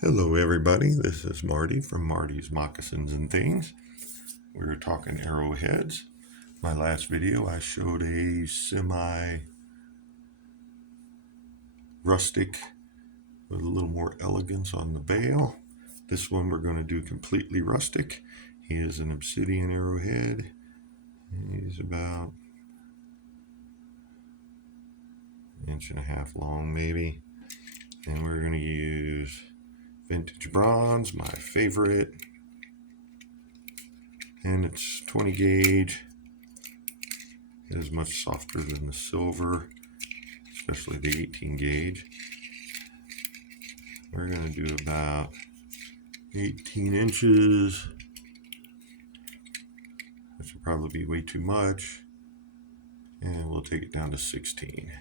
Hello everybody, this is Marty from Marty's Moccasins and Things. We're talking arrowheads. My last video I showed a semi-rustic with a little more elegance on the bail. This one we're going to do completely rustic. He is an obsidian arrowhead. He's about an inch and a half long maybe. And we're going to use vintage bronze, my favorite. And it's 20 gauge. It is much softer than the silver, especially the 18 gauge. We're going to do about 18 inches, which will probably be way too much, and we'll take it down to 16.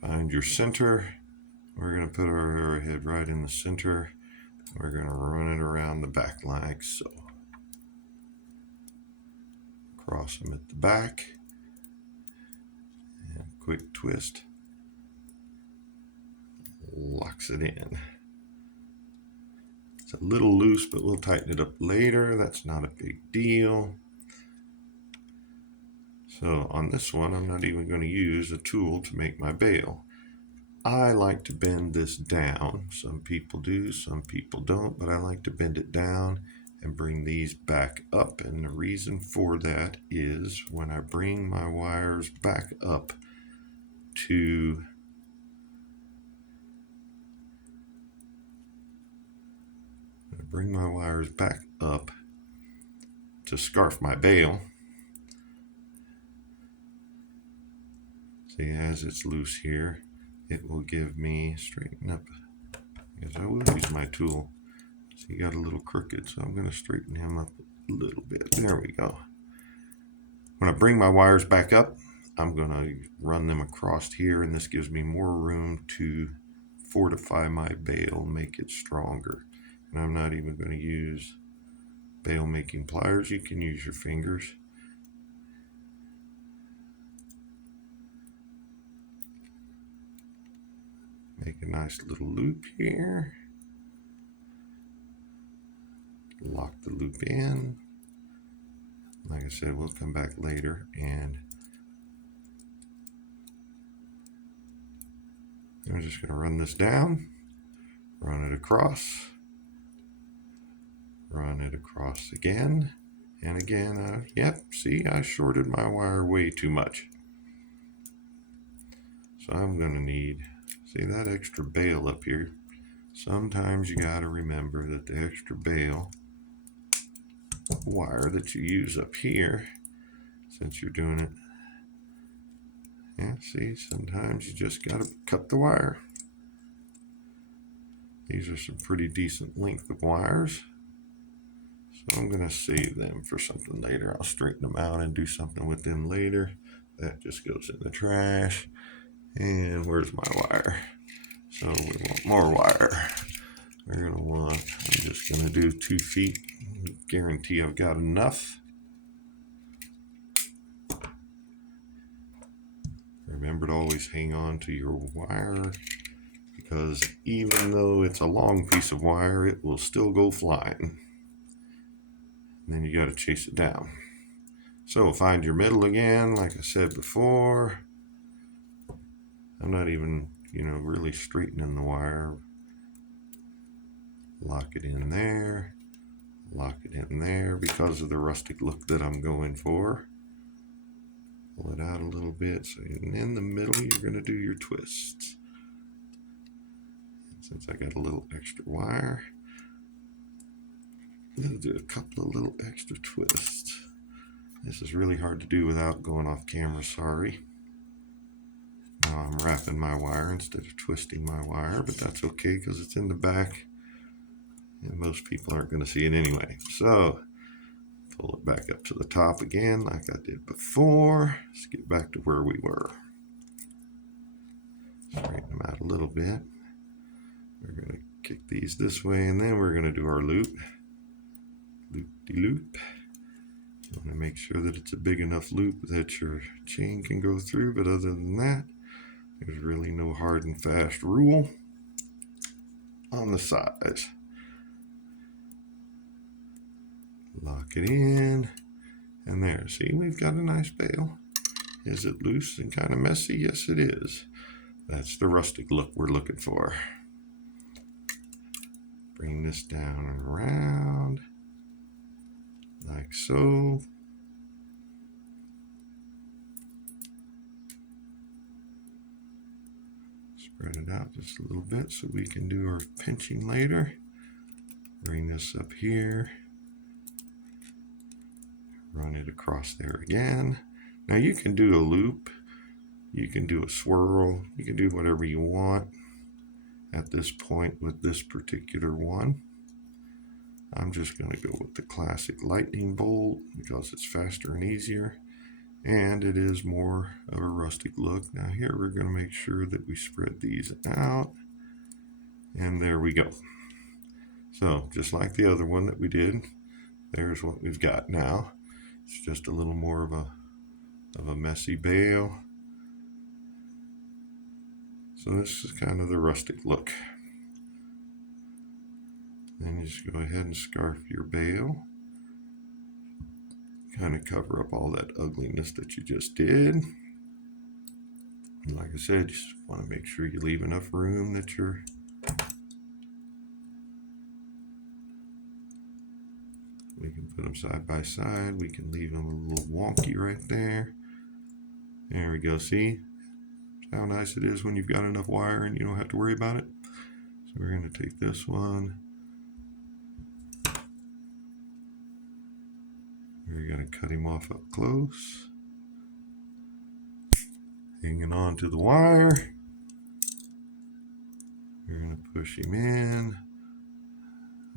Find your center. We're going to put our arrowhead right in the center. We're going to run it around the back like so. Cross them at the back, and a quick twist locks it in. It's a little loose, but we'll tighten it up later. That's not a big deal. So on this one, I'm not even going to use a tool to make my bail. I like to bend this down. Some people do, some people don't, but I like to bend it down and bring these back up. And the reason for that is when I bring my wires back up to scarf my bail. See, as it's loose here, it will give me straighten up. Because I will use my tool. So he got a little crooked, so I'm going to straighten him up a little bit. There we go. When I bring my wires back up, I'm going to run them across here, and this gives me more room to fortify my bail, make it stronger. And I'm not even going to use bail making pliers. You can use your fingers. Make a nice little loop here. Lock the loop in. Like I said, we'll come back later and I'm just going to run this down, run it across again and again. Yep, see, I shorted my wire way too much. So I'm going to need, see that extra bail up here? Sometimes you got to remember that the extra bail wire that you use up here, since you're doing it, yeah, see, sometimes you just got to cut the wire. These are some pretty decent length of wires. So I'm going to save them for something later. I'll straighten them out and do something with them later. That just goes in the trash. And where's my wire? So we want more wire. We're going to want, I'm just going to do 2 feet. Guarantee I've got enough. Remember to always hang on to your wire, because even though it's a long piece of wire, it will still go flying. And then you got to chase it down. So find your middle again, like I said before. I'm not even, really straightening the wire. Lock it in there. Lock it in there because of the rustic look that I'm going for. Pull it out a little bit. So in the middle, you're going to do your twists. Since I got a little extra wire, I'm going to do a couple of little extra twists. This is really hard to do without going off camera, sorry. Now I'm wrapping my wire instead of twisting my wire, but that's okay because it's in the back and most people aren't going to see it anyway. So pull it back up to the top again like I did before. Let's get back to where we were. Straighten them out a little bit. We're going to kick these this way, and then we're going to do our loop. Loop-de-loop. I'm going make sure that it's a big enough loop that your chain can go through, but other than that, there's really no hard and fast rule on the size. Lock it in, and there, see, we've got a nice bail. Is it loose and kind of messy? Yes, it is. That's the rustic look we're looking for. Bring this down and around, like so. Spread it out just a little bit so we can do our pinching later. Bring this up here. Run it across there again. Now you can do a loop, you can do a swirl, you can do whatever you want at this point with this particular one. I'm just going to go with the classic lightning bolt because it's faster and easier, and it is more of a rustic look. Now here we're going to make sure that we spread these out, and there we go. So just like the other one that we did, there's what we've got now. It's just a little more of a messy bail. So this is kind of the rustic look. Then you just go ahead and scarf your bail. Kind of cover up all that ugliness that you just did. And like I said, you just want to make sure you leave enough room that we can put them side by side. We can leave them a little wonky right there. There we go. See how nice it is when you've got enough wire and you don't have to worry about it. So we're going to take this one. We're going to cut him off up close. Hanging on to the wire. We're going to push him in.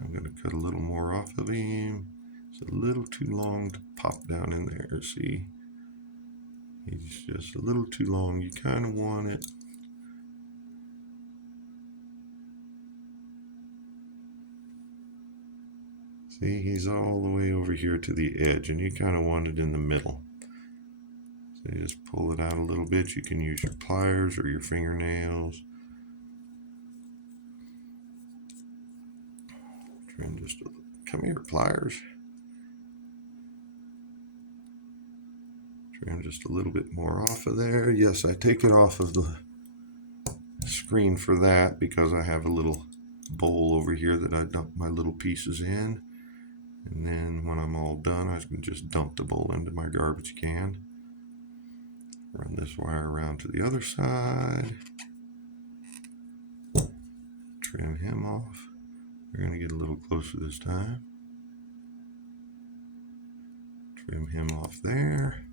I'm going to cut a little more off of him. It's a little too long to pop down in there, see? He's just a little too long. You kind of want it. See, he's all the way over here to the edge, and you kind of want it in the middle. So you just pull it out a little bit. You can use your pliers or your fingernails. Trim just a, come here, pliers. Trim just a little bit more off of there. Yes, I take it off of the screen for that because I have a little bowl over here that I dump my little pieces in. And then when I'm all done, I can just dump the bowl into my garbage can. Run this wire around to the other side. Trim him off. We're going to get a little closer this time. Trim him off there.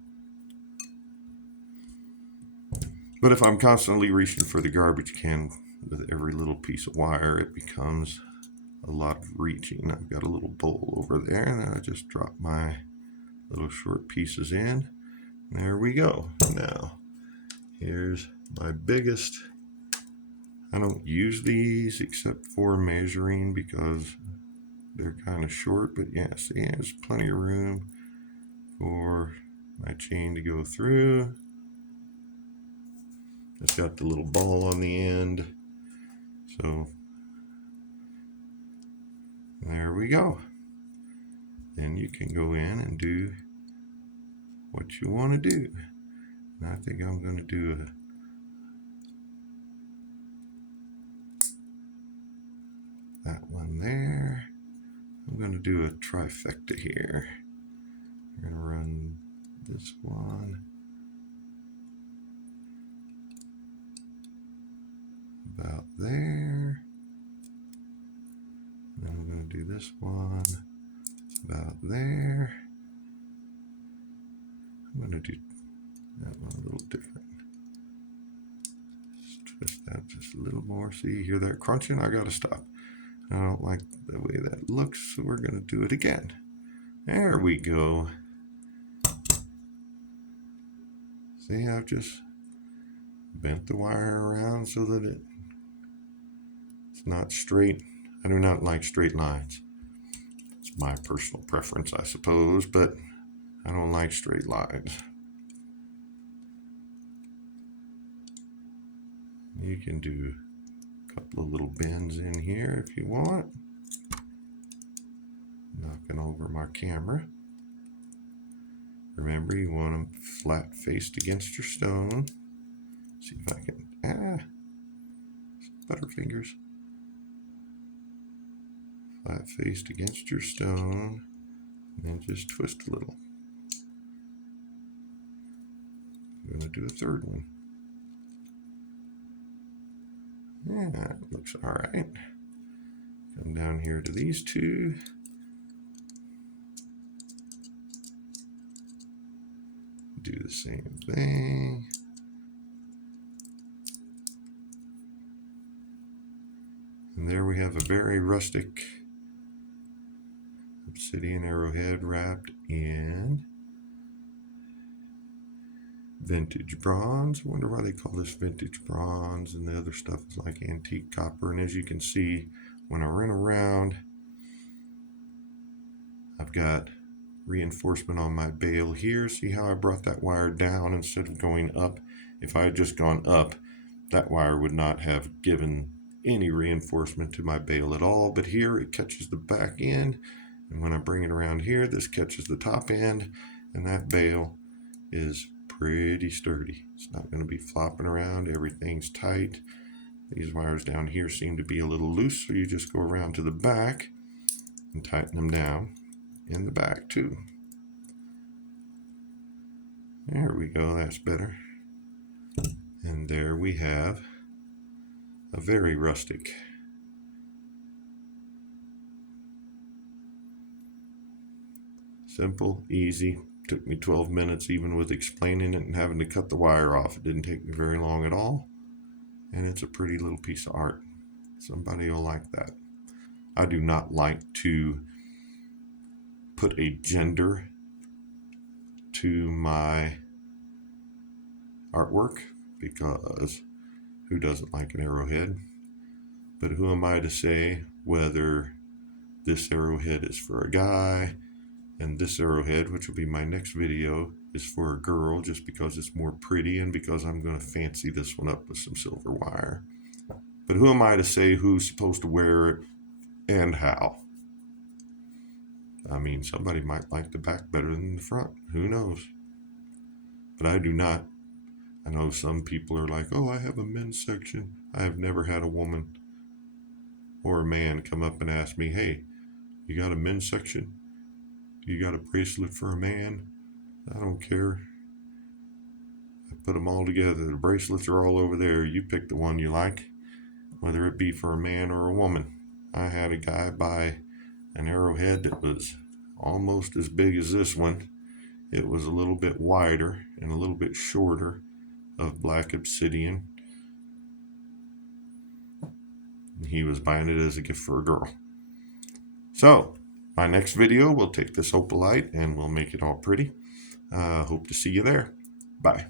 But if I'm constantly reaching for the garbage can with every little piece of wire, it becomes a lot of reaching. I've got a little bowl over there, and then I just drop my little short pieces in. There we go. Now, here's my biggest. I don't use these except for measuring because they're kind of short, but yeah, see, there's plenty of room for my chain to go through. It's got the little ball on the end. So there we go. Then you can go in and do what you want to do. And I think I'm going to do that one there. I'm going to do a trifecta here. We're going to run this one about there. And then I'm going to do this one about there. I'm going to do that one a little different. Just twist that just a little more. See, you hear that crunching? I got to stop. I don't like the way that looks, so we're going to do it again. There we go. See, I've just bent the wire around so that it's not straight. I do not like straight lines. It's my personal preference, I suppose, but I don't like straight lines. You can do a couple of little bends in here if you want. Knocking over my camera. Remember, you want them flat faced against your stone. See if I can, butterfingers. Flat faced against your stone, and then just twist a little. I'm going to do a third one. Yeah, it looks all right. Come down here to these two. Do the same thing. And there we have a very rustic obsidian arrowhead wrapped in vintage bronze. I wonder why they call this vintage bronze, and the other stuff is like antique copper. And as you can see, when I run around, I've got reinforcement on my bale here. See how I brought that wire down instead of going up? If I had just gone up, that wire would not have given any reinforcement to my bale at all. But here it catches the back end, and when I bring it around here, this catches the top end, and that bale is pretty sturdy. It's not going to be flopping around. Everything's tight. These wires down here seem to be a little loose, so you just go around to the back and tighten them down in the back too. There we go, that's better. And there we have a very rustic simple, easy. Took me 12 minutes even with explaining it and having to cut the wire off. It didn't take me very long at all. And it's a pretty little piece of art. Somebody will like that. I do not like to put a gender to my artwork, because who doesn't like an arrowhead? But who am I to say whether this arrowhead is for a guy and this arrowhead, which will be my next video, is for a girl, just because it's more pretty and because I'm going to fancy this one up with some silver wire. But who am I to say who's supposed to wear it and how? I mean, somebody might like the back better than the front. Who knows? But I do not. I know some people are like, oh, I have a men's section. I have never had a woman or a man come up and ask me, hey, you got a men's section? You got a bracelet for a man? I don't care. I put them all together. The bracelets are all over there. You pick the one you like, whether it be for a man or a woman. I had a guy buy an arrowhead that was almost as big as this one. It was a little bit wider and a little bit shorter, of black obsidian. He was buying it as a gift for a girl. So, my next video, we'll take this opalite and we'll make it all pretty. Hope to see you there. Bye.